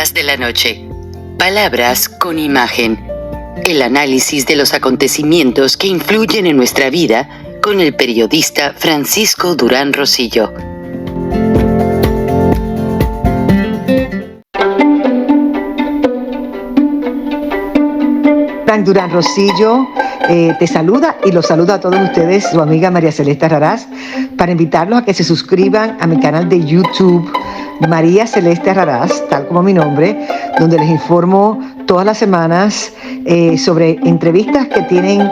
Charlas de la noche. Palabras con imagen. El análisis de los acontecimientos que influyen en nuestra vida con el periodista Francisco Durán Rosillo. Frank Durán Rosillo te saluda y los saluda a todos ustedes, su amiga María Celeste Raraz, para invitarlos a que se suscriban a mi canal de YouTube, María Celeste Raraz, tal como mi nombre, donde les informo todas las semanas sobre entrevistas que tienen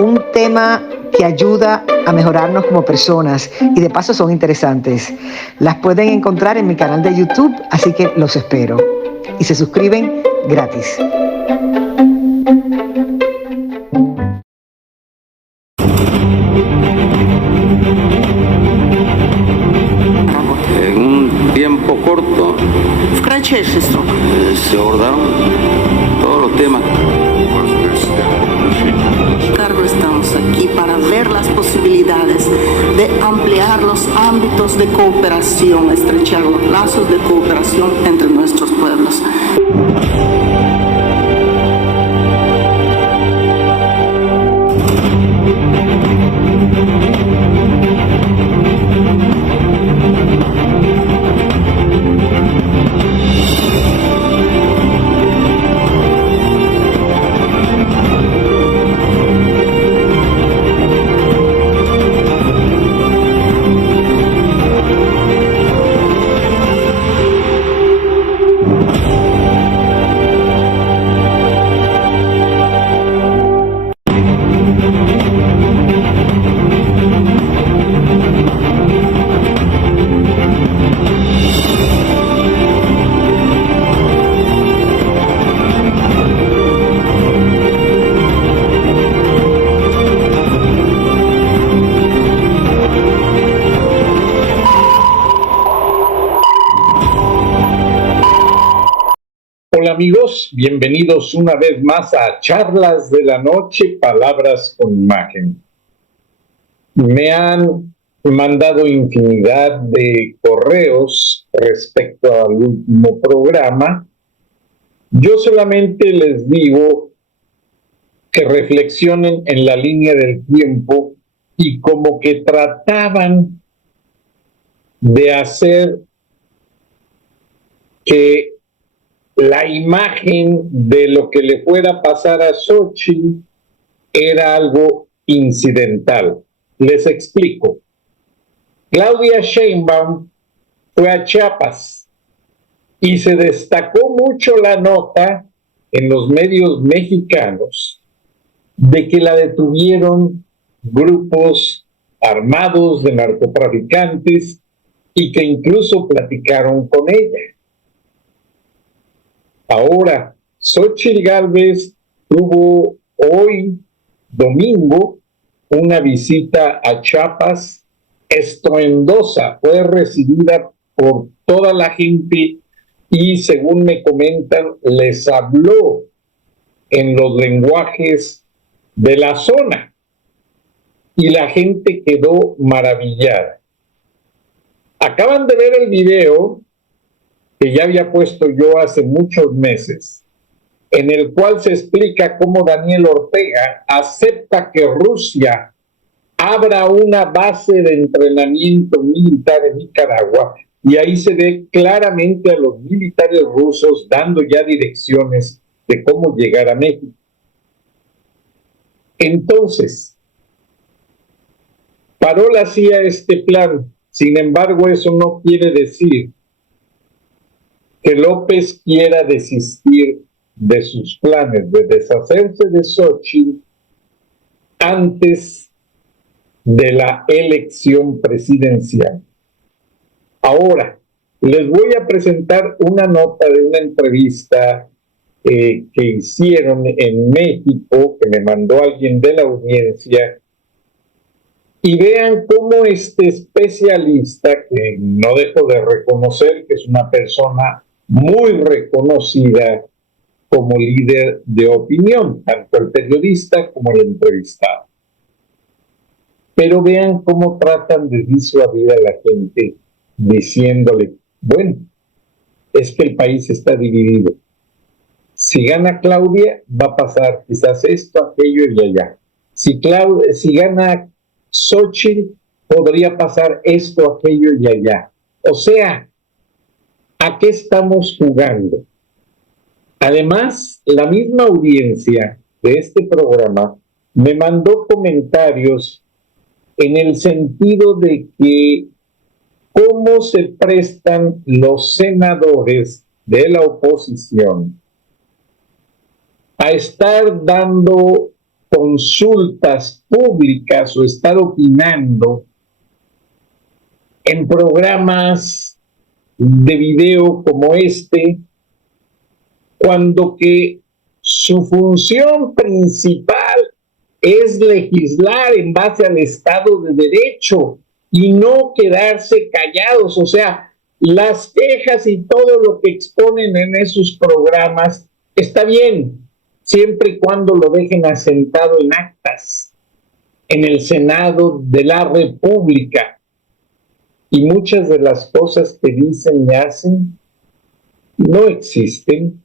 un tema que ayuda a mejorarnos como personas y de paso son interesantes. Las pueden encontrar en mi canal de YouTube, así que los espero. Y se suscriben gratis. En un tiempo corto se abordaron todos los temas. Cargo, estamos aquí para ver las posibilidades de ampliar los ámbitos de cooperación, estrechar los lazos de cooperación entre nuestros pueblos. Hola amigos, bienvenidos una vez más a Charlas de la Noche, Palabras con Imagen. Me han mandado infinidad de correos respecto al último programa. Yo solamente les digo que reflexionen en la línea del tiempo y como que trataban de hacer que la imagen de lo que le fuera a pasar a Xóchitl era algo incidental. Les explico. Claudia Sheinbaum fue a Chiapas y se destacó mucho la nota en los medios mexicanos de que la detuvieron grupos armados de narcotraficantes y que incluso platicaron con ella. Ahora, Xóchitl Gálvez tuvo hoy, domingo, una visita a Chiapas estruendosa. Fue recibida por toda la gente y, según me comentan, les habló en los lenguajes de la zona. Y la gente quedó maravillada. Acaban de ver el video que ya había puesto yo hace muchos meses, en el cual se explica cómo Daniel Ortega acepta que Rusia abra una base de entrenamiento militar en Nicaragua, y ahí se ve claramente a los militares rusos dando ya direcciones de cómo llegar a México. Entonces, paró la CIA este plan. Sin embargo, eso no quiere decir que López quiera desistir de sus planes de deshacerse de Xóchitl antes de la elección presidencial. Ahora, les voy a presentar una nota de una entrevista que hicieron en México, que me mandó alguien de la audiencia, y vean cómo este especialista, que no dejo de reconocer que es una persona muy reconocida como líder de opinión, tanto el periodista como el entrevistado. Pero vean cómo tratan de disuadir a la gente diciéndole, bueno, es que el país está dividido. Si gana Claudia, va a pasar quizás esto, aquello y allá. Si gana Xóchitl, podría pasar esto, aquello y allá. O sea, ¿a qué estamos jugando? Además, la misma audiencia de este programa me mandó comentarios en el sentido de que cómo se prestan los senadores de la oposición a estar dando consultas públicas o estar opinando en programas de video como este, cuando que su función principal es legislar en base al Estado de Derecho y no quedarse callados. O sea, las quejas y todo lo que exponen en esos programas está bien, siempre y cuando lo dejen asentado en actas, en el Senado de la República. Y muchas de las cosas que dicen y hacen no existen.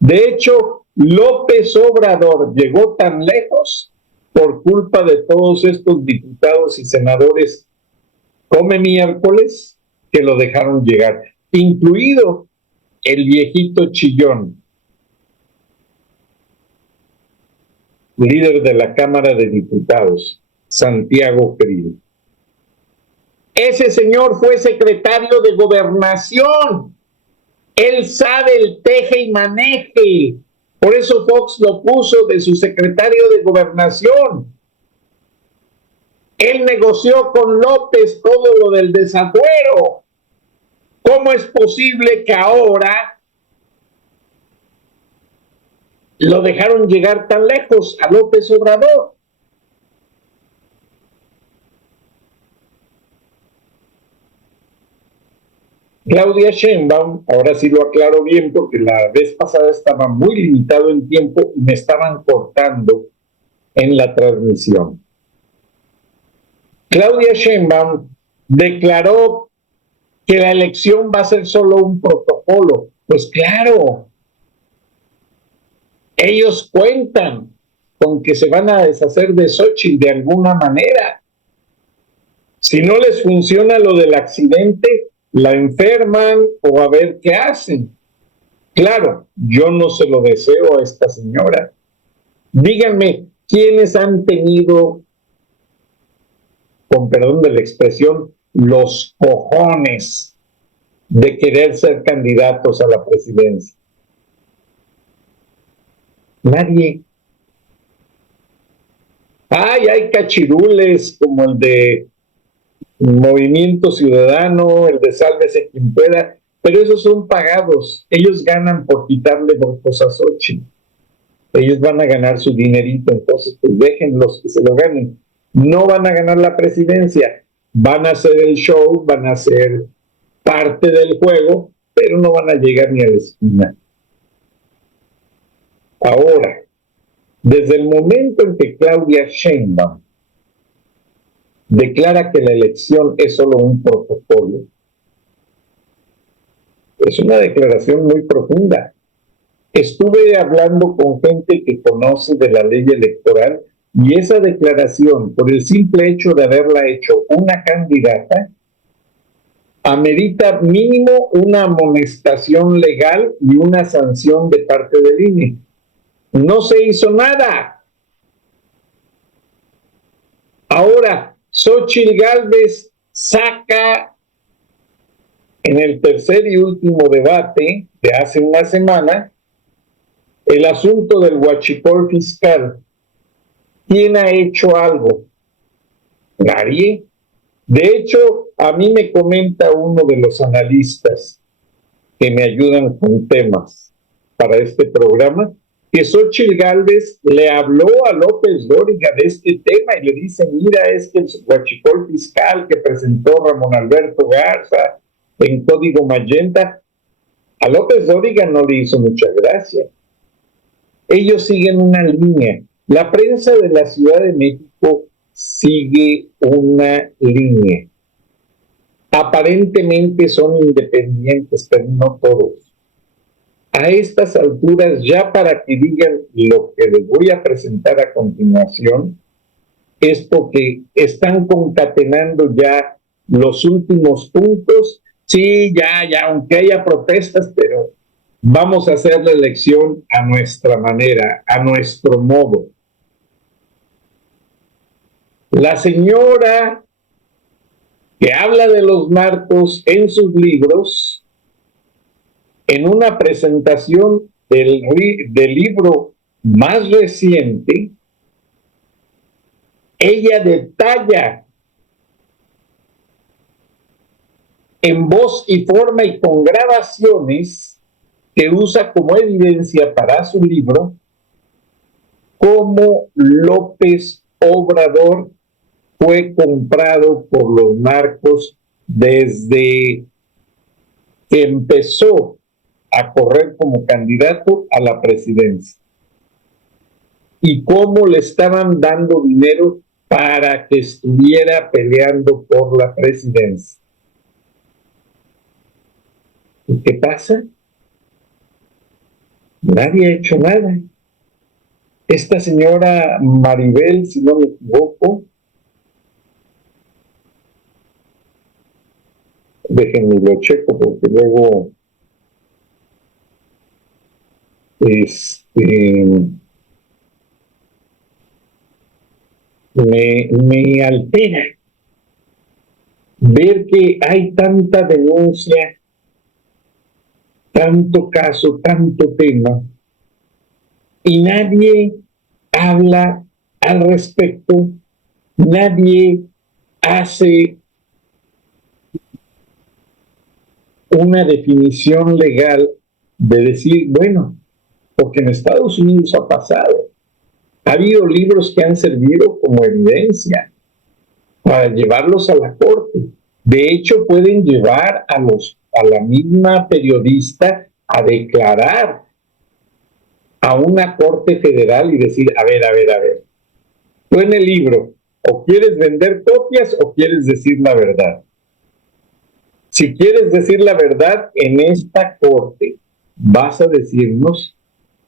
De hecho, López Obrador llegó tan lejos por culpa de todos estos diputados y senadores come miércoles que lo dejaron llegar, incluido el viejito chillón, líder de la Cámara de Diputados, Santiago Krill. Ese señor fue secretario de Gobernación. Él sabe el teje y maneje. Por eso Fox lo puso de su secretario de Gobernación. Él negoció con López todo lo del desafuero. ¿Cómo es posible que ahora lo dejaron llegar tan lejos a López Obrador? Claudia Sheinbaum, ahora sí lo aclaro bien porque la vez pasada estaba muy limitado en tiempo y me estaban cortando en la transmisión. Claudia Sheinbaum declaró que la elección va a ser solo un protocolo. Pues claro, ellos cuentan con que se van a deshacer de Xóchitl de alguna manera. Si no les funciona lo del accidente, la enferman o a ver qué hacen. Claro, yo no se lo deseo a esta señora. Díganme, ¿quiénes han tenido, con perdón de la expresión, los cojones de querer ser candidatos a la presidencia? Nadie. Ay, hay cachirules como el de Movimiento Ciudadano, el de Sálvese quien pueda, pero esos son pagados. Ellos ganan por quitarle votos a Xóchitl. Ellos van a ganar su dinerito, entonces pues déjenlos que se lo ganen. No van a ganar la presidencia, van a hacer el show, van a ser parte del juego, pero no van a llegar ni a la esquina. Ahora, desde el momento en que Claudia Sheinbaum declara que la elección es solo un protocolo, es una declaración muy profunda. Estuve hablando con gente que conoce de la ley electoral y esa declaración, por el simple hecho de haberla hecho una candidata, amerita mínimo una amonestación legal y una sanción de parte del INE. No se hizo nada. Ahora, Xóchitl Gálvez saca en el tercer y último debate de hace una semana el asunto del huachicol fiscal. ¿Quién ha hecho algo? Nadie. De hecho, a mí me comenta uno de los analistas que me ayudan con temas para este programa, que Xóchitl Gálvez le habló a López Dóriga de este tema y le dice, mira, es que el huachicol fiscal que presentó Ramón Alberto Garza en Código Magenta, a López Dóriga no le hizo mucha gracia. Ellos siguen una línea. La prensa de la Ciudad de México sigue una línea. aparentemente son independientes, pero no todos. A estas alturas, ya para que digan lo que les voy a presentar a continuación, es porque están concatenando ya los últimos puntos. Sí, ya, aunque haya protestas, pero vamos a hacer la elección a nuestra manera, a nuestro modo. La señora que habla de los narcos en sus libros, en una presentación del libro más reciente, ella detalla en voz y forma y con grabaciones que usa como evidencia para su libro cómo López Obrador fue comprado por los narcos desde que empezó a correr como candidato a la presidencia y cómo le estaban dando dinero para que estuviera peleando por la presidencia. ¿Y qué pasa? Nadie ha hecho nada. Esta señora Maribel, si no me equivoco, déjenme lo checo porque luego me altera ver que hay tanta denuncia, tanto caso, tanto tema, y nadie habla al respecto, nadie hace una definición legal de decir, bueno, porque en Estados Unidos ha pasado. Ha habido libros que han servido como evidencia para llevarlos a la corte. De hecho, pueden llevar a la misma periodista a declarar a una corte federal y decir, a ver, tú en el libro, o quieres vender copias o quieres decir la verdad. Si quieres decir la verdad en esta corte, vas a decirnos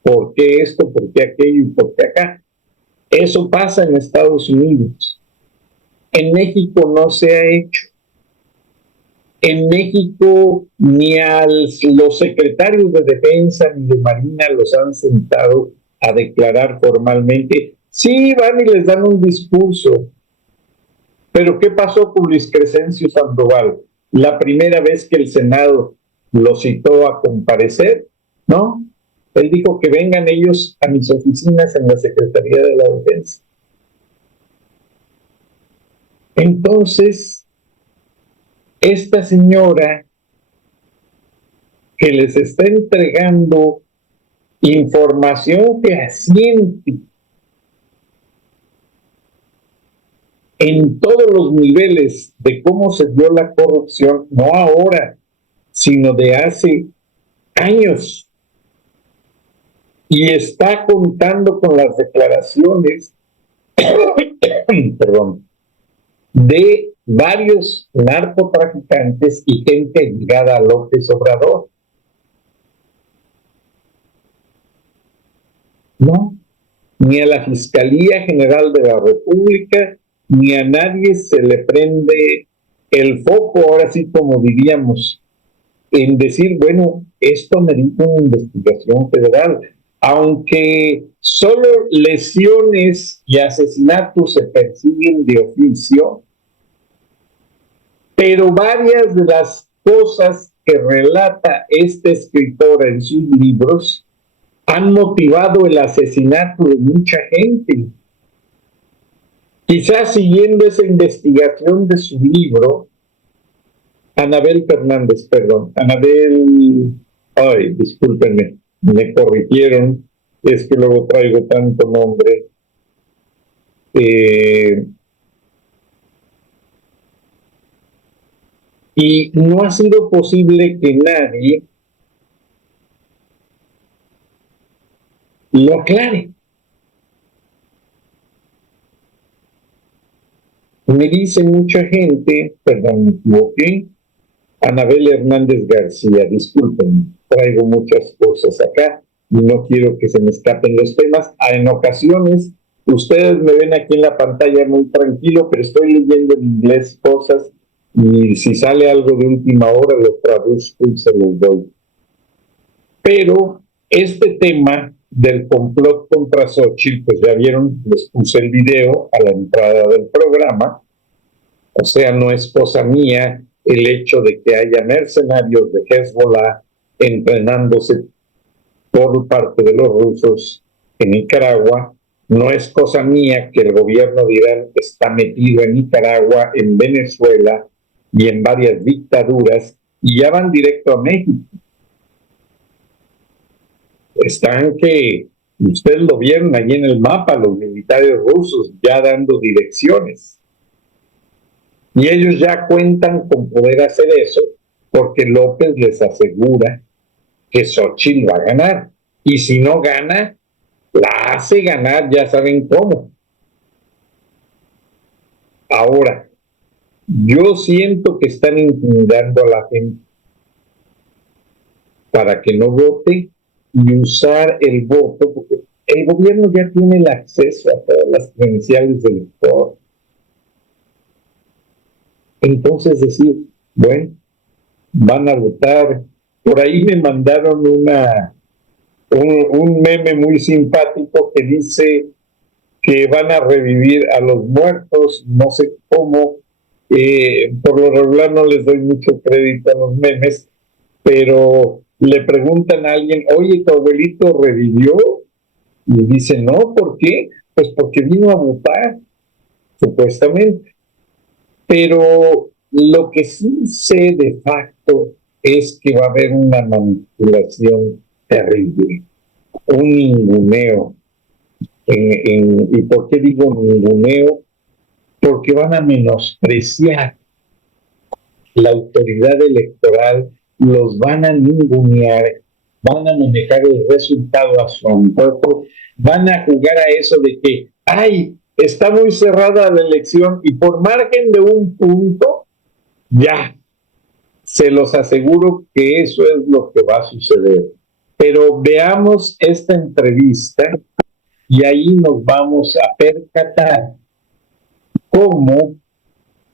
por qué esto, por qué aquello y por qué acá. Eso pasa en Estados Unidos. En México no se ha hecho. En México ni a los secretarios de Defensa ni de Marina los han sentado a declarar formalmente. Sí, van y les dan un discurso. Pero ¿qué pasó con Luis Crescencio Sandoval? La primera vez que el Senado lo citó a comparecer, ¿no? Él dijo que vengan ellos a mis oficinas en la Secretaría de la Defensa. Entonces, esta señora que les está entregando información fehaciente en todos los niveles de cómo se dio la corrupción, no ahora, sino de hace años, y está contando con las declaraciones perdón, de varios narcotraficantes y gente ligada a López Obrador. No, ni a la Fiscalía General de la República, ni a nadie se le prende el foco, ahora sí como diríamos, en decir, bueno, esto merita una investigación federal. Aunque solo lesiones y asesinatos se persiguen de oficio, pero varias de las cosas que relata esta escritora en sus libros han motivado el asesinato de mucha gente. Quizás siguiendo esa investigación de su libro, discúlpenme, me corrigieron, es que luego traigo tanto nombre. Y no ha sido posible que nadie lo aclare. Me dice mucha gente, perdón, me equivoqué, Anabel Hernández García, disculpen, traigo muchas cosas acá y no quiero que se me escapen los temas. En ocasiones, ustedes me ven aquí en la pantalla muy tranquilo, pero estoy leyendo en inglés cosas y si sale algo de última hora lo traduzco y se los doy. Pero este tema del complot contra Xochitl, pues ya vieron, les puse el video a la entrada del programa. O sea, no es cosa mía el hecho de que haya mercenarios de Hezbollah entrenándose por parte de los rusos en Nicaragua. No es cosa mía que el gobierno de Irán está metido en Nicaragua, en Venezuela y en varias dictaduras y ya van directo a México. Están que, ustedes lo vieron allí en el mapa, los militares rusos ya dando direcciones. Y ellos ya cuentan con poder hacer eso porque López les asegura que Xochitl va a ganar. Y si no gana, la hace ganar, ya saben cómo. Ahora, yo siento que están intimidando a la gente para que no vote y usar el voto, porque el gobierno ya tiene el acceso a todas las credenciales del elector. Entonces decir, bueno, van a votar. Por ahí me mandaron un meme muy simpático que dice que van a revivir a los muertos, no sé cómo. Por lo regular no les doy mucho crédito a los memes, pero le preguntan a alguien, oye, ¿tu abuelito revivió? Y dice, no, ¿por qué? Pues porque vino a votar, supuestamente. Pero lo que sí sé de facto es que va a haber una manipulación terrible, un ninguneo. ¿Y por qué digo ninguneo? Porque van a menospreciar la autoridad electoral, los van a ningunear, van a manejar el resultado a su antojo, van a jugar a eso de que, ¡ay! Está muy cerrada la elección y por margen de un punto, ya, se los aseguro que eso es lo que va a suceder. Pero veamos esta entrevista y ahí nos vamos a percatar cómo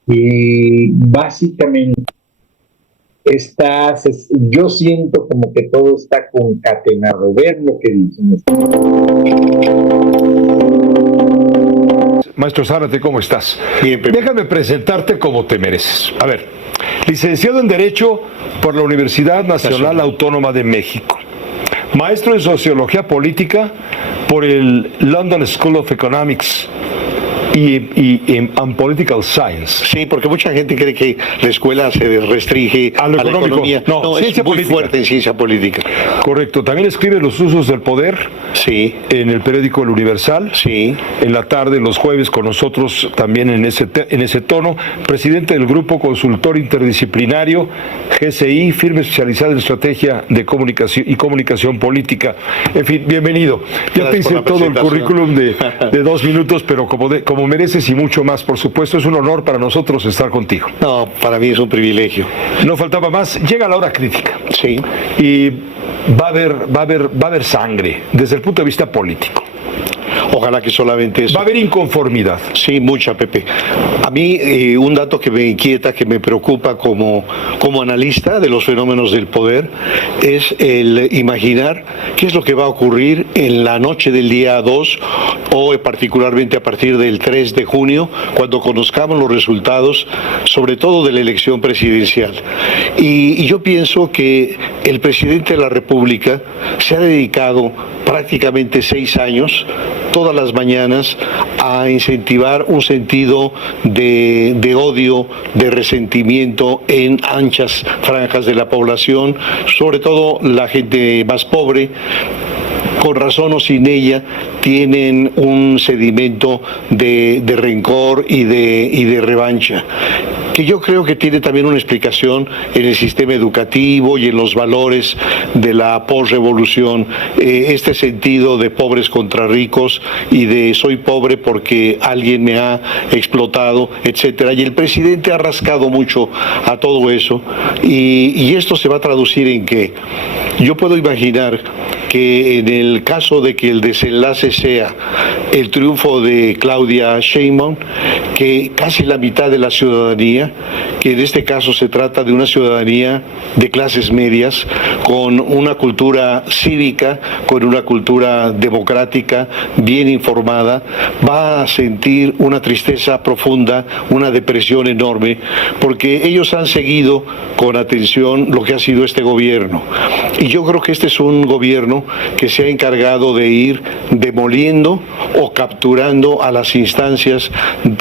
básicamente yo siento como que todo está concatenado. Ver lo que dicen. Maestro Zárate, ¿cómo estás? Bien, Pepe. Déjame presentarte como te mereces. A ver, licenciado en Derecho por la Universidad Nacional Autónoma de México. Maestro en Sociología Política por el London School of Economics and Political Science. Sí, porque mucha gente cree que la escuela se restringe a la economía. No, es muy política. Fuerte en ciencia política. Correcto. También escribe Los usos del poder. Sí. En el periódico El Universal. Sí. En la tarde, los jueves, con nosotros también en ese tono. Presidente del Grupo Consultor Interdisciplinario GCI, firma especializada en estrategia de comunicación y comunicación política. En fin, bienvenido. Ya te hice todo el currículum de 2 minutos, pero como mereces y mucho más, por supuesto. Es un honor para nosotros estar contigo. No, para mí es un privilegio. No faltaba más. Llega la hora crítica. Sí. Y va a haber sangre desde el punto de vista político. Ojalá que solamente eso. Va a haber inconformidad. Sí, mucha, Pepe. A mí un dato que me inquieta, que me preocupa como analista de los fenómenos del poder, es el imaginar qué es lo que va a ocurrir en la noche del día 2 o particularmente a partir del 3 de junio, cuando conozcamos los resultados, sobre todo de la elección presidencial. Y yo pienso que el presidente de la República se ha dedicado prácticamente 6 años, todas las mañanas, a incentivar un sentido de odio, de resentimiento en anchas franjas de la población, sobre todo la gente más pobre, con razón o sin ella, tienen un sedimento de rencor y de revancha, que yo creo que tiene también una explicación en el sistema educativo y en los valores de la posrevolución, este sentido de pobres contra ricos y de soy pobre porque alguien me ha explotado, etcétera. Y el presidente ha rascado mucho a todo eso, y esto se va a traducir en que yo puedo imaginar que en el caso de que el desenlace sea el triunfo de Claudia Sheinbaum, que casi la mitad de la ciudadanía, que en este caso se trata de una ciudadanía de clases medias, con una cultura cívica, con una cultura democrática, bien informada, va a sentir una tristeza profunda, una depresión enorme, porque ellos han seguido con atención lo que ha sido este gobierno. Y yo creo que este es un gobierno que se ha encargado de ir demoliendo o capturando a las instancias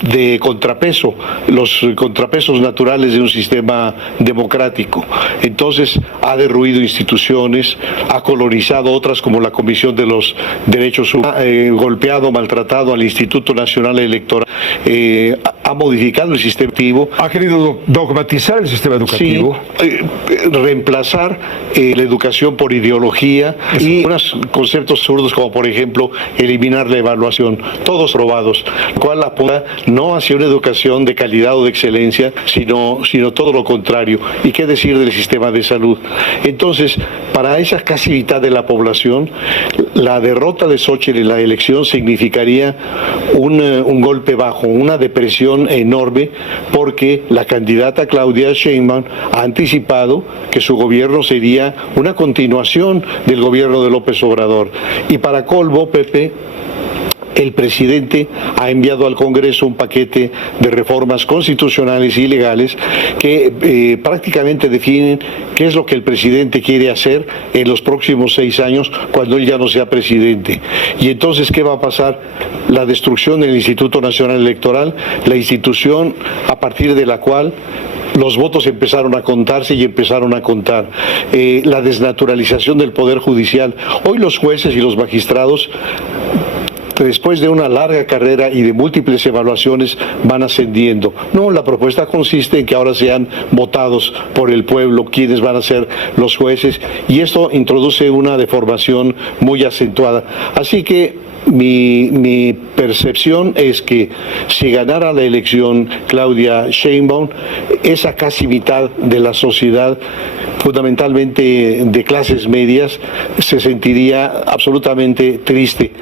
de contrapeso, los contrapesos naturales de un sistema democrático. Entonces ha derruido instituciones, ha colonizado otras como la Comisión de los Derechos Humanos, ha golpeado, maltratado al Instituto Nacional Electoral, ha modificado el sistema educativo. Ha querido dogmatizar el sistema educativo. Sí, reemplazar la educación por ideología y unos conceptos absurdos como por ejemplo eliminar la evaluación, todos robados, lo cual apunta no hacia una educación de calidad o de excelencia, sino todo lo contrario. ¿Y qué decir del sistema de salud? Entonces, para esa casi mitad de la población, la derrota de Xóchitl en la elección significaría un golpe bajo, una depresión enorme, porque la candidata Claudia Sheinbaum ha anticipado que su gobierno sería una continuación del gobierno de López Obrador. Y para colmo, Pepe, el presidente ha enviado al Congreso un paquete de reformas constitucionales y legales que prácticamente definen qué es lo que el presidente quiere hacer en los próximos 6 años cuando él ya no sea presidente. Y entonces, ¿qué va a pasar? La destrucción del Instituto Nacional Electoral, la institución a partir de la cual los votos empezaron a contarse y empezaron a contar. La desnaturalización del Poder Judicial. Hoy los jueces y los magistrados, después de una larga carrera y de múltiples evaluaciones, van ascendiendo. No, la propuesta consiste en que ahora sean votados por el pueblo quienes van a ser los jueces, y esto introduce una deformación muy acentuada. Así que mi percepción es que si ganara la elección Claudia Sheinbaum, esa casi mitad de la sociedad, fundamentalmente de clases medias, se sentiría absolutamente triste.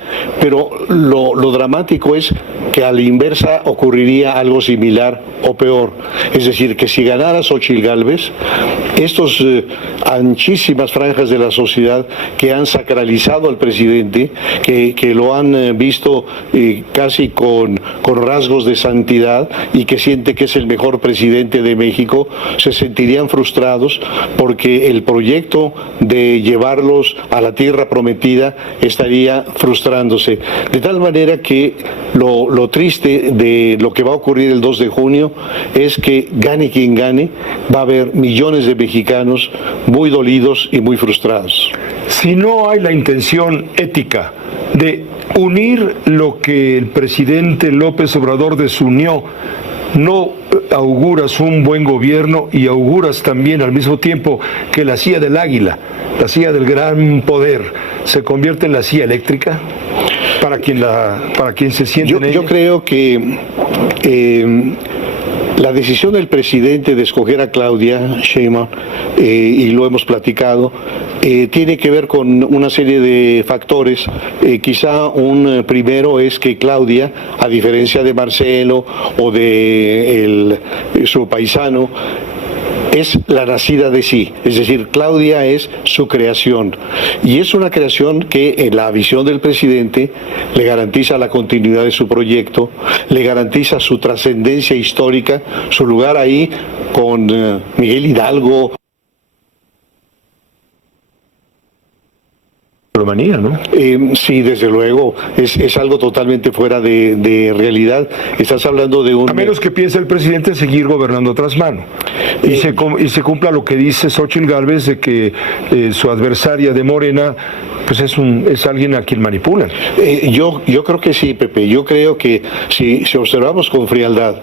Pero lo dramático es que a la inversa ocurriría algo similar o peor. Es decir, que si ganara Xóchitl Gálvez, estos anchísimas franjas de la sociedad que han sacralizado al presidente, que lo han visto casi con rasgos de santidad y que siente que es el mejor presidente de México, se sentirían frustrados porque el proyecto de llevarlos a la tierra prometida estaría frustrándose. De tal manera que lo triste de lo que va a ocurrir el 2 de junio es que gane quien gane, va a haber millones de mexicanos muy dolidos y muy frustrados. Si no hay la intención ética de unir lo que el presidente López Obrador desunió, no auguras un buen gobierno, y auguras también al mismo tiempo que la silla del águila, la silla del gran poder, se convierte en la silla eléctrica para quien se siente en ella. Yo creo que la decisión del presidente de escoger a Claudia Sheinbaum, y lo hemos platicado, tiene que ver con una serie de factores. Quizá un primero es que Claudia, a diferencia de Marcelo o de su paisano, es la nacida de sí, es decir, Claudia es su creación, y es una creación que en la visión del presidente le garantiza la continuidad de su proyecto, le garantiza su trascendencia histórica, su lugar ahí con Miguel Hidalgo. ¿no? Sí, desde luego, es algo totalmente fuera de realidad. Estás hablando de un... A menos que piense el presidente seguir gobernando tras mano y se cumpla lo que dice Xóchitl Gálvez, de que su adversaria de Morena pues es alguien a quien manipulan. Yo creo que sí, Pepe. Yo creo que si observamos con frialdad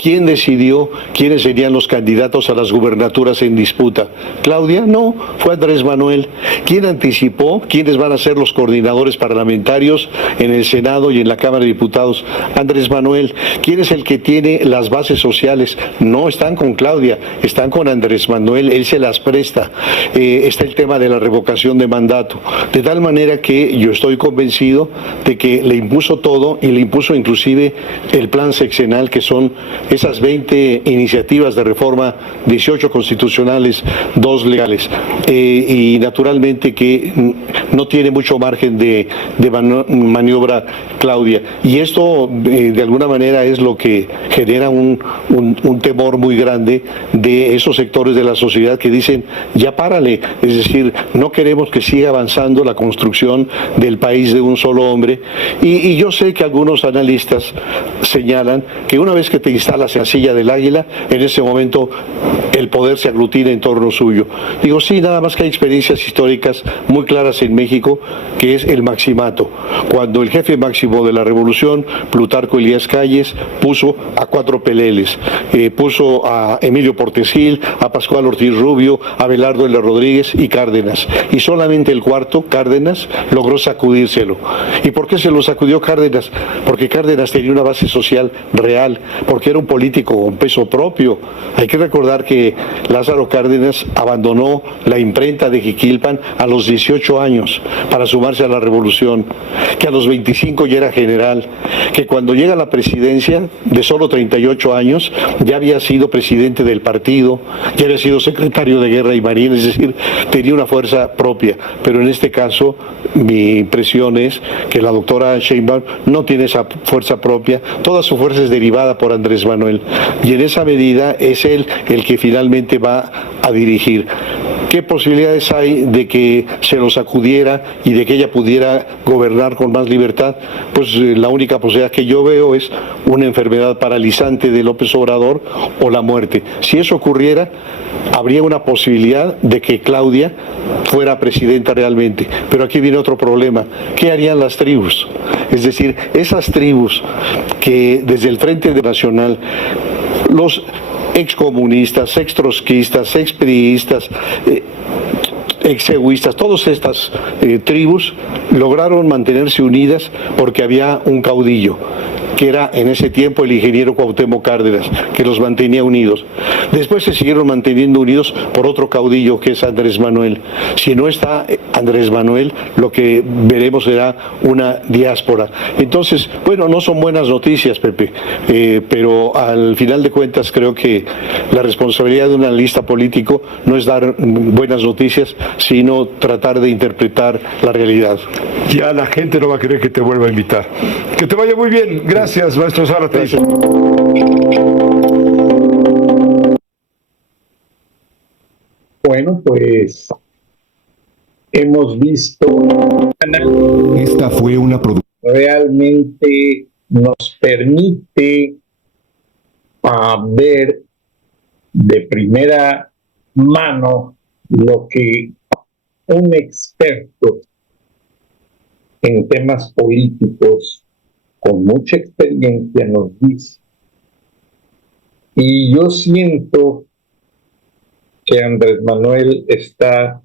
quién decidió quiénes serían los candidatos a las gubernaturas en disputa. ¿Claudia? No, fue Andrés Manuel. ¿Quién anticipó quiénes van a ser los coordinadores parlamentarios en el Senado y en la Cámara de Diputados? Andrés Manuel. ¿Quién es el que tiene las bases sociales? No están con Claudia, están con Andrés Manuel, él se las presta. Está el tema de la revocación de mandato, de tal manera que yo estoy convencido de que le impuso todo y le impuso inclusive el plan sexenal, que son esas 20 iniciativas de reforma, 18 constitucionales, 2 legales, y naturalmente que no tiene mucho margen de maniobra Claudia, y esto de alguna manera es lo que genera un temor muy grande de esos sectores de la sociedad que dicen ya párale, es decir, no queremos que siga avanzando la construcción del país de un solo hombre, y yo sé que algunos analistas señalan que una vez que te instalas en la silla del águila, en ese momento el poder se aglutina en torno suyo. Digo, sí, nada más que hay experiencias históricas muy claras en México, que es el maximato. Cuando el jefe máximo de la revolución, Plutarco Elías Calles, puso a 4 peleles, puso a Emilio Portes Gil, a Pascual Ortiz Rubio, a Abelardo L. Rodríguez y Cárdenas, y solamente el cuarto, Cárdenas, logró sacudírselo. ¿Y por qué se lo sacudió Cárdenas? Porque Cárdenas tenía una base social real, porque era un político con peso propio. Hay que recordar que Lázaro Cárdenas abandonó la imprenta de Jiquilpan a los 18 años para sumarse a la revolución, que a los 25 ya era general, que cuando llega a la presidencia de solo 38 años ya había sido presidente del partido, ya había sido secretario de Guerra y Marina, es decir, tenía una fuerza propia. Pero en este caso mi impresión es que la doctora Sheinbaum no tiene esa fuerza propia, toda su fuerza es derivada por Andrés Manuel, y en esa medida es él el que finalmente va a dirigir. ¿Qué posibilidades hay de que se lo sacudiera y de que ella pudiera gobernar con más libertad? Pues la única posibilidad que yo veo es una enfermedad paralizante de López Obrador o la muerte. Si eso ocurriera, habría una posibilidad de que Claudia fuera presidenta realmente. Pero aquí viene otro problema. ¿Qué harían las tribus? Es decir, esas tribus que desde el Frente Nacional, los excomunistas, extrotskistas, expriistas, exeguistas, todas estas tribus lograron mantenerse unidas porque había un caudillo, que era en ese tiempo el ingeniero Cuauhtémoc Cárdenas, que los mantenía unidos. Después se siguieron manteniendo unidos por otro caudillo, que es Andrés Manuel. Si no está Andrés Manuel, lo que veremos será una diáspora. Entonces, bueno, no son buenas noticias, Pepe, pero al final de cuentas creo que la responsabilidad de un analista político no es dar buenas noticias, sino tratar de interpretar la realidad. Ya la gente no va a querer que te vuelva a invitar. Que te vaya muy bien. Gracias, maestro Zárate. Bueno, pues hemos visto. Esta fue una producción. Realmente nos permite ver de primera mano lo que un experto en temas políticos con mucha experiencia nos dice. Y yo siento que Andrés Manuel está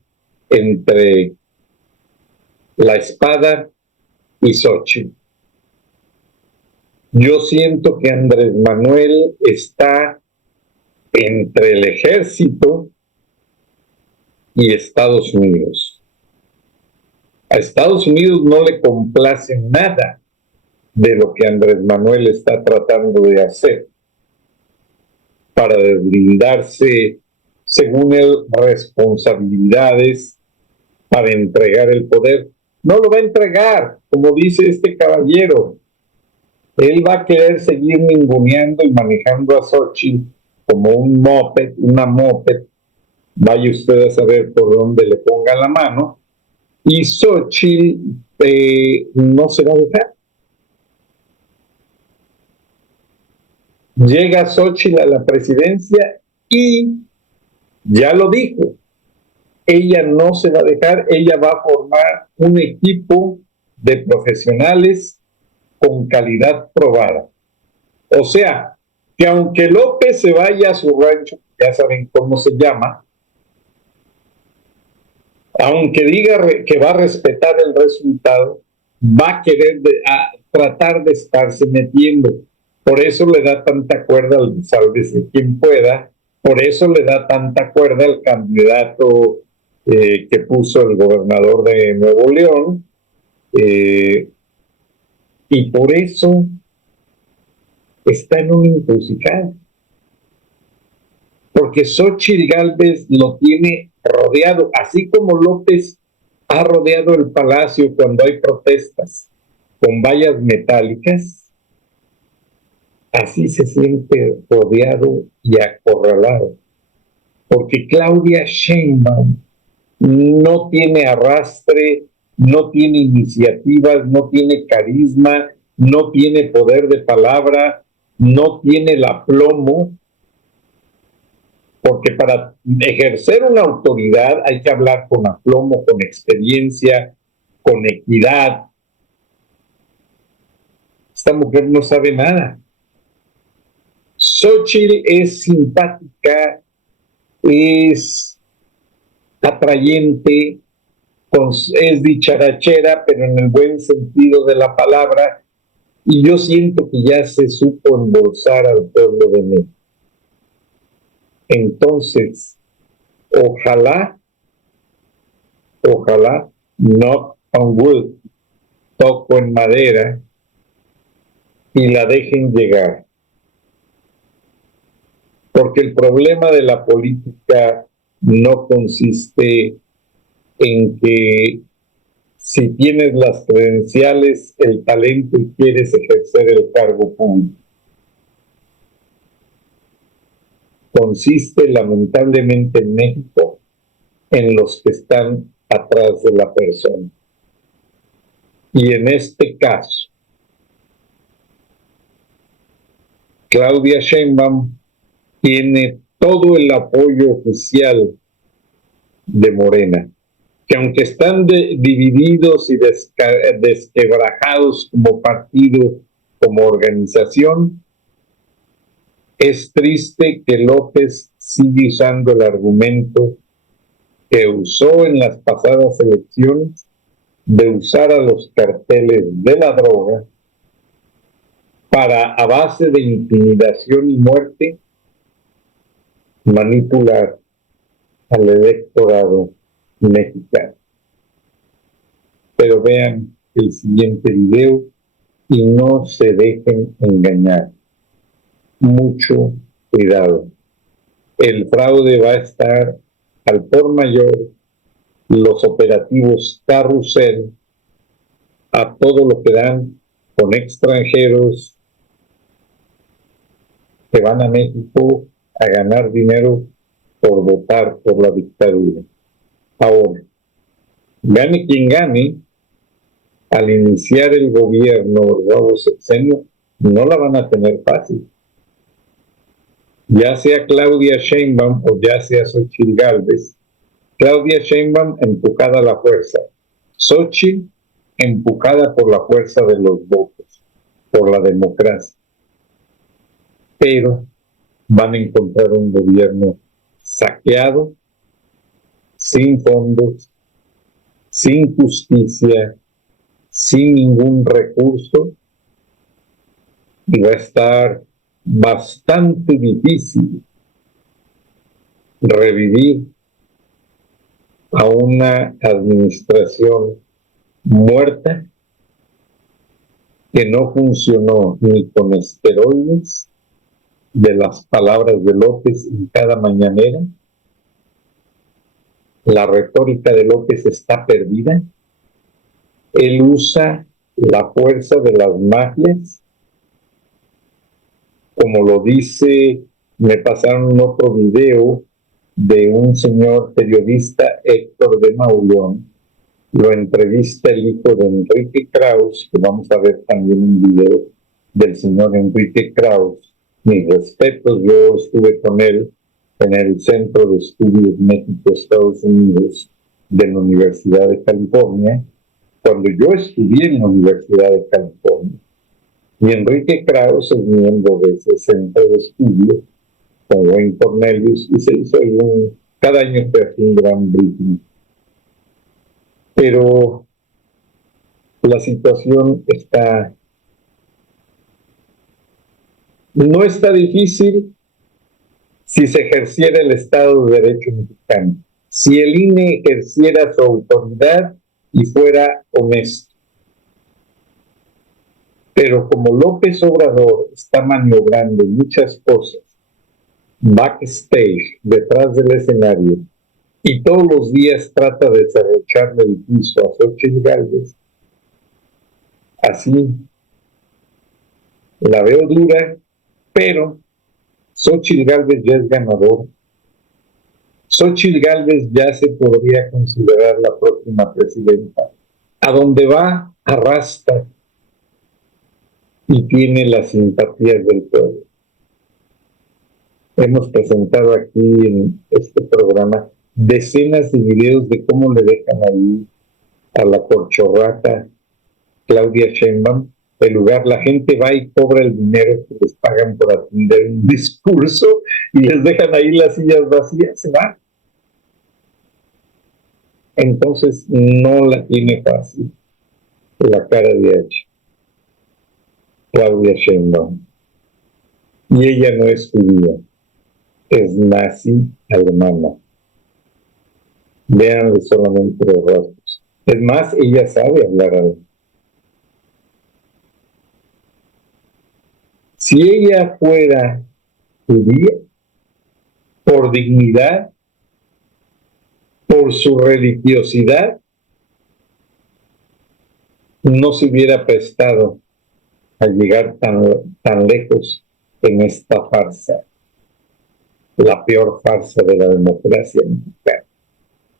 entre la espada y Xochitl. Yo siento que Andrés Manuel está entre el ejército y Estados Unidos. A Estados Unidos no le complace nada de lo que Andrés Manuel está tratando de hacer para deslindarse, según él, responsabilidades para entregar el poder. No lo va a entregar, como dice este caballero. Él va a querer seguir ninguneando y manejando a Xochitl como un moped, una moped. Vaya usted a saber por dónde le ponga la mano. Y Xochitl no se va a dejar. Llega Xochitl a la presidencia y ya lo dijo, ella no se va a dejar, ella va a formar un equipo de profesionales con calidad probada. O sea, que aunque López se vaya a su rancho, ya saben cómo se llama, aunque diga que va a respetar el resultado, va a querer tratar de estarse metiendo. Por eso le da tanta cuerda al sálvese quien pueda, por eso le da tanta cuerda al candidato que puso el gobernador de Nuevo León, y por eso está en una encrucijada. Porque Xóchitl Gálvez lo tiene rodeado, así como López ha rodeado el palacio cuando hay protestas con vallas metálicas, así se siente rodeado y acorralado. Porque Claudia Sheinbaum no tiene arrastre, no tiene iniciativas, no tiene carisma, no tiene poder de palabra, no tiene el aplomo, porque para ejercer una autoridad hay que hablar con aplomo, con experiencia, con equidad. Esta mujer no sabe nada. Xóchitl es simpática, es atrayente, es dicharachera, pero en el buen sentido de la palabra, y yo siento que ya se supo embolsar al pueblo de México. Entonces, ojalá, knock on wood, toco en madera, y la dejen llegar. Porque el problema de la política no consiste en que si tienes las credenciales, el talento y quieres ejercer el cargo público. Consiste lamentablemente en México en los que están atrás de la persona. Y en este caso, Claudia Sheinbaum tiene todo el apoyo oficial de Morena, que aunque están divididos y desquebrajados como partido, como organización, es triste que López siga usando el argumento que usó en las pasadas elecciones de usar a los carteles de la droga para, a base de intimidación y muerte, manipular al electorado mexicano. Pero vean el siguiente video y no se dejen engañar. Mucho cuidado. El fraude va a estar al por mayor, los operativos carrusel, a todo lo que dan con extranjeros que van a México a ganar dinero por votar por la dictadura. Ahora, gane quien gane, al iniciar el gobierno, el nuevo sexenio, no la van a tener fácil. Ya sea Claudia Sheinbaum o ya sea Xóchitl Gálvez. Claudia Sheinbaum empujada a la fuerza, Xóchitl empujada por la fuerza de los votos, por la democracia. Pero van a encontrar un gobierno saqueado, sin fondos, sin justicia, sin ningún recurso, y va a estar bastante difícil revivir a una administración muerta que no funcionó ni con esteroides, de las palabras de López en cada mañanera. La retórica de López está perdida. Él usa la fuerza de las mafias, como lo dice, me pasaron otro video de un señor periodista, Héctor de Mauleón, lo entrevista el hijo de Enrique Krauss, que vamos a ver también un video del señor Enrique Krauss. Mis respetos, yo estuve con él en el Centro de Estudios México-Estados Unidos de la Universidad de California, cuando yo estudié en la Universidad de California. Y Enrique Krauss es miembro de ese centro de estudio con Wayne Cornelius, y se hizo cada año se hace un gran briefing. Pero la situación no está difícil si se ejerciera el Estado de Derecho mexicano, si el INE ejerciera su autoridad y fuera honesto. Pero como López Obrador está maniobrando muchas cosas backstage, detrás del escenario, y todos los días trata de derrocharle el piso a Xóchitl Gálvez, así la veo dura, pero Xóchitl Gálvez ya es ganador. Xóchitl Gálvez ya se podría considerar la próxima presidenta. A donde va, arrastra y tiene las simpatías del pueblo. Hemos presentado aquí en este programa decenas de videos de cómo le dejan ahí a la corchorrata Claudia Sheinbaum el lugar. La gente va y cobra el dinero que les pagan por atender un discurso y les dejan ahí las sillas vacías, se van. Entonces no la tiene fácil la cara de H. Claudia Sheinbaum. Y ella no es judía, es nazi alemana. Véanle solamente los rasgos. Es más, ella sabe hablar alemán. Si ella fuera judía, por dignidad, por su religiosidad, no se hubiera prestado a llegar tan lejos en esta farsa, la peor farsa de la democracia mexicana.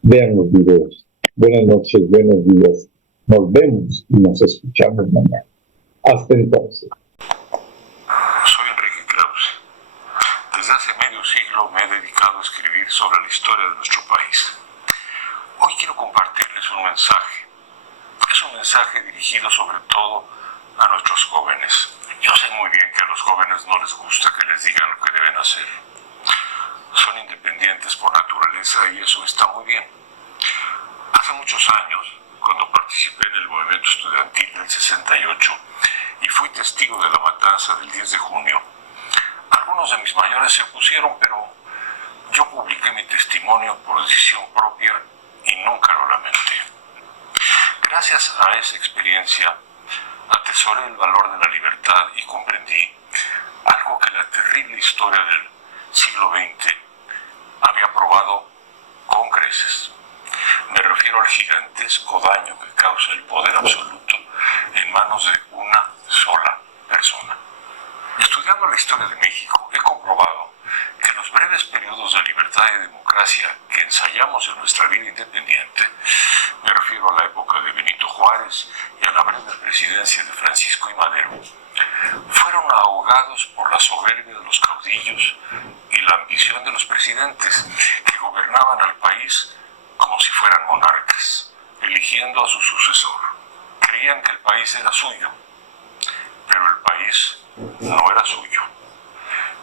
Vean los videos. Buenas noches, buenos días. Nos vemos y nos escuchamos mañana. Hasta entonces. Soy Enrique Krauss. Desde hace medio siglo me he dedicado a escribir sobre la historia de nuestro país. Hoy quiero compartirles un mensaje. Es un mensaje dirigido sobre todo a nuestros jóvenes. Yo sé muy bien que a los jóvenes no les gusta que les digan lo que deben hacer. Son independientes por naturaleza y eso está muy bien. Hace muchos años, cuando participé en el movimiento estudiantil del 68 y fui testigo de la matanza del 10 de junio, algunos de mis mayores se opusieron, pero yo publiqué mi testimonio por decisión propia y nunca lo lamenté. Gracias a esa experiencia, atesoré el valor de la libertad y comprendí algo que la terrible historia del siglo XX había probado con creces. Me refiero al gigantesco daño que causa el poder absoluto en manos de una sola persona. Estudiando la historia de México, he comprobado que los breves periodos de libertad y democracia que ensayamos en nuestra vida independiente, me refiero a la época de Benito Juárez y a la breve presidencia de Francisco I. Madero, fueron ahogados por la soberbia de los caudillos y la ambición de los presidentes que gobernaban al país como si fueran monarcas, eligiendo a su sucesor. Creían que el país era suyo, pero el país no era suyo.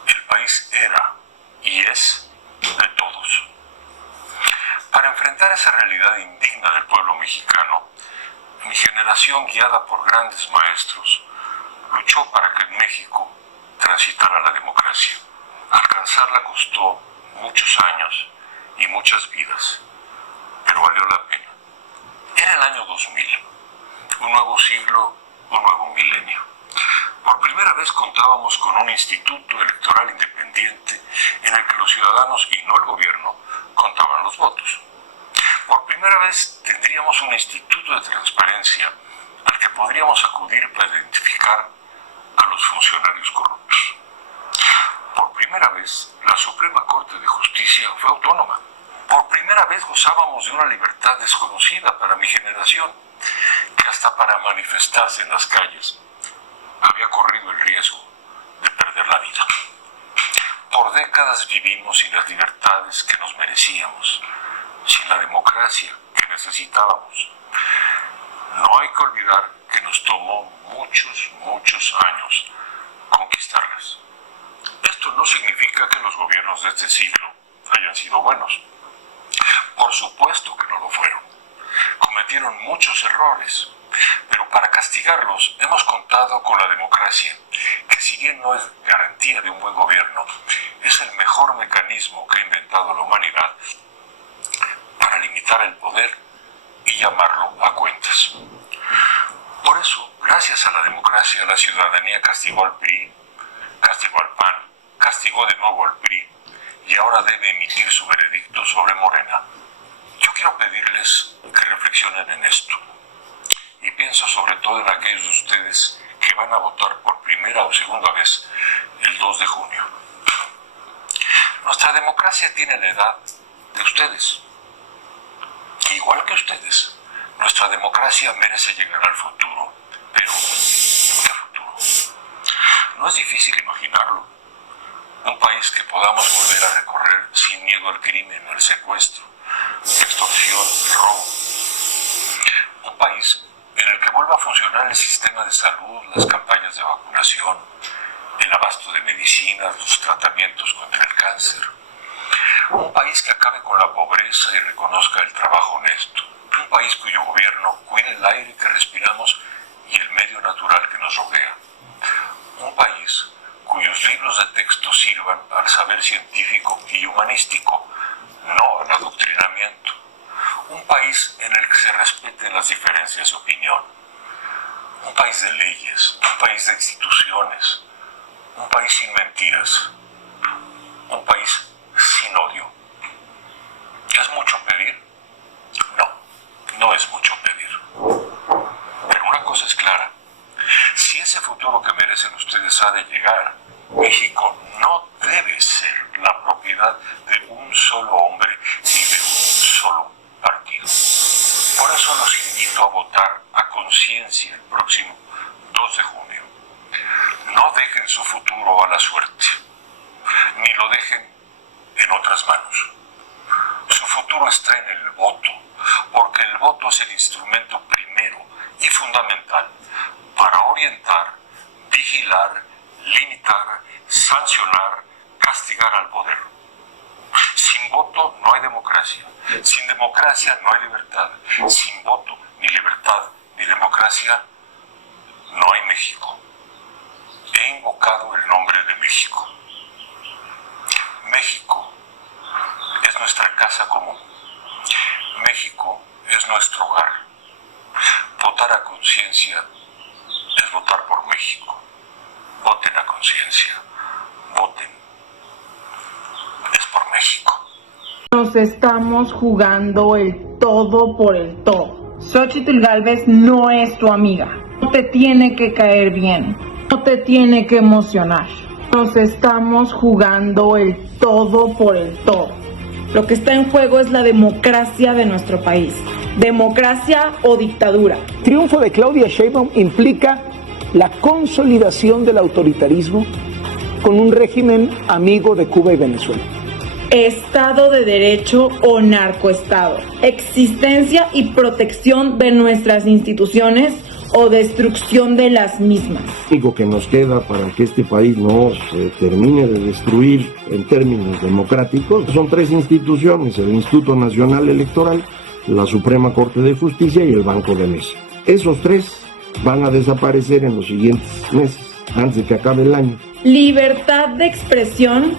El país era y es de todos. Para enfrentar esa realidad indigna del pueblo mexicano, mi generación, guiada por grandes maestros, luchó para que en México transitara la democracia. Alcanzarla costó muchos años y muchas vidas, pero valió la pena. Era el año 2000, un nuevo siglo, un nuevo milenio. Por primera vez contábamos con un instituto electoral independiente en el que los ciudadanos y no el gobierno contaban los votos. Por primera vez tendríamos un instituto de transparencia al que podríamos acudir para identificar a los funcionarios corruptos. Por primera vez, la Suprema Corte de Justicia fue autónoma. Por primera vez gozábamos de una libertad desconocida para mi generación, que hasta para manifestarse en las calles había corrido el riesgo de perder la vida. Por Por décadas vivimos sin las libertades que nos merecíamos, sin la democracia que necesitábamos. No hay que olvidar que nos tomó muchos años conquistarlas. Esto no significa que los gobiernos de este siglo hayan sido buenos. Por supuesto que no lo fueron. Cometieron muchos errores, pero para castigarlos hemos contado con la democracia, que si bien no es garantía de un buen gobierno, es el mejor mecanismo que ha inventado la humanidad para limitar el poder y llamarlo a cuentas. Por eso, gracias a la democracia, la ciudadanía castigó al PRI, castigó al PAN, castigó de nuevo al PRI y ahora debe emitir su veredicto sobre Morena. Yo quiero pedirles que reflexionen en esto. Y pienso sobre todo en aquellos de ustedes que van a votar por primera o segunda vez el 2 de junio. Nuestra democracia tiene la edad de ustedes. Igual que ustedes, nuestra democracia merece llegar al futuro. Pero, ¿qué futuro? No es difícil imaginarlo. Un país que podamos volver a recorrer sin miedo al crimen, al secuestro, extorsión, robo. Un país en el que vuelva a funcionar el sistema de salud, las campañas de vacunación, el abasto de medicinas, los tratamientos contra el cáncer. Un país que acabe con la pobreza y reconozca el trabajo honesto. Un país cuyo gobierno cuide el aire que respiramos y el medio natural que nos rodea. Un país cuyos libros de texto sirvan al saber científico y humanístico, no al adoctrinamiento. Un país en el que se respeten las diferencias de opinión. Un país de leyes, un país de instituciones, un país sin mentiras, un país sin odio. ¿Es mucho pedir? No, no es mucho pedir. Pero una cosa es clara. Si ese futuro que merecen ustedes ha de llegar, México no debe ser la propiedad de un solo hombre ni de un solo partido. Por eso los invito a votar a conciencia el próximo 2 de junio. No dejen su futuro a la suerte, ni lo dejen en otras manos. Su futuro está en el voto, porque el voto es el instrumento primero y fundamental para orientar, vigilar, limitar, sancionar, castigar al poder. Sin voto no hay democracia. Sin democracia no hay libertad. Sin voto, ni libertad, ni democracia, no hay México. He invocado el nombre de México. México es nuestra casa común. México es nuestro hogar. Votar a conciencia es votar por México. Voten a conciencia. Voten. Es por México. Nos estamos jugando el todo por el todo. Xóchitl Gálvez no es tu amiga. No te tiene que caer bien. No te tiene que emocionar. Nos estamos jugando el todo por el todo. Lo que está en juego es la democracia de nuestro país. Democracia o dictadura. El triunfo de Claudia Sheinbaum implica la consolidación del autoritarismo con un régimen amigo de Cuba y Venezuela. Estado de Derecho o narcoestado. Existencia y protección de nuestras instituciones o destrucción de las mismas. Lo único que nos queda para que este país no se termine de destruir en términos democráticos son 3 instituciones: el Instituto Nacional Electoral, la Suprema Corte de Justicia y el Banco de México. Esos 3 van a desaparecer en los siguientes meses, antes de que acabe el año. Libertad de expresión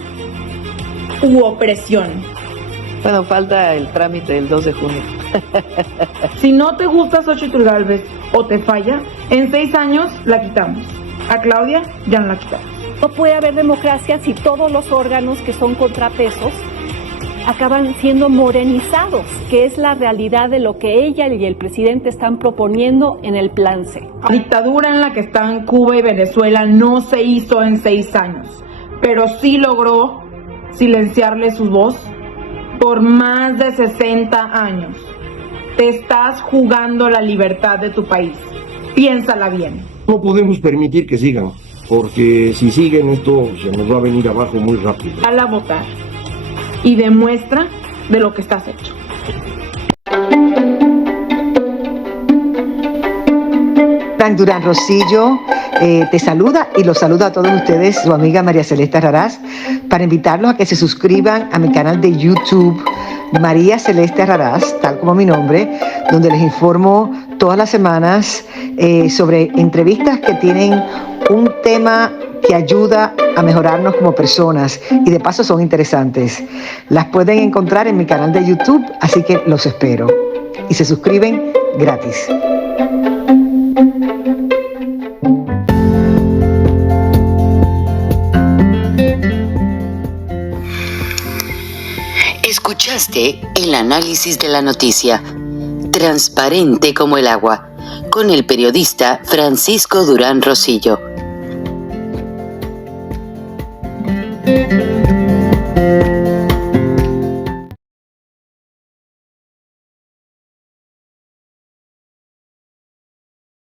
u opresión. Bueno, falta el trámite del 2 de junio. Si no te gusta Xóchitl Gálvez o te falla, en 6 años la quitamos. A Claudia ya no la quitamos. No puede haber democracia si todos los órganos que son contrapesos acaban siendo morenizados, que es la realidad de lo que ella y el presidente están proponiendo en el Plan C. La dictadura en la que están Cuba y Venezuela no se hizo en 6 años, pero sí logró silenciarle su voz por más de 60 años. Te estás jugando la libertad de tu país. Piénsala bien. No podemos permitir que sigan porque si siguen esto se nos va a venir abajo muy rápido. Sal a votar y demuestra de lo que estás hecho. Frank Durán Rosillo te saluda y los saluda a todos ustedes, su amiga María Celeste Raraz, para invitarlos a que se suscriban a mi canal de YouTube, María Celeste Raraz, tal como mi nombre, donde les informo todas las semanas sobre entrevistas que tienen un tema que ayuda a mejorarnos como personas y de paso son interesantes. Las pueden encontrar en mi canal de YouTube, así que los espero. Y se suscriben gratis. Escuchaste el análisis de la noticia, transparente como el agua, con el periodista Francisco Durán Rosillo.